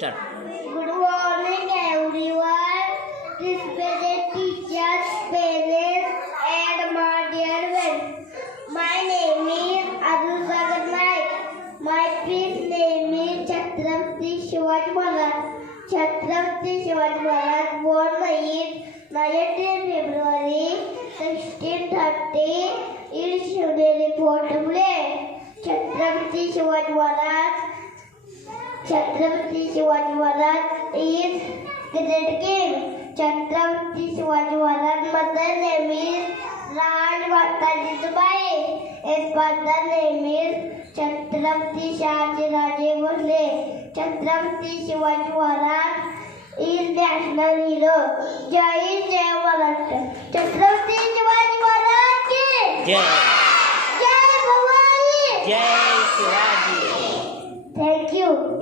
Start. Good morning, everyone. Respected teachers, parents, and my dear friends. My name is Arun Sagar Naik. My first name is Chhatrapati Shivaji Maharaj. Chhatrapati Shivaji Maharaj born in 19 February 1630 in Shivneri Port Blair. Chhatrapati Shivaji Maharaj is great king. Chhatrapati Shivaji Maharaj mother name is Rani Mata Jisubai. His father name is Chhatrapati Shahaji Raje Bhosle. Chhatrapati Shivaji Maharaj is national hero. Jai Jai Maharashtra. Chhatrapati Shivaji Maharaj ki Jai Jai Bhavani. Jai Shivaji. Thank you.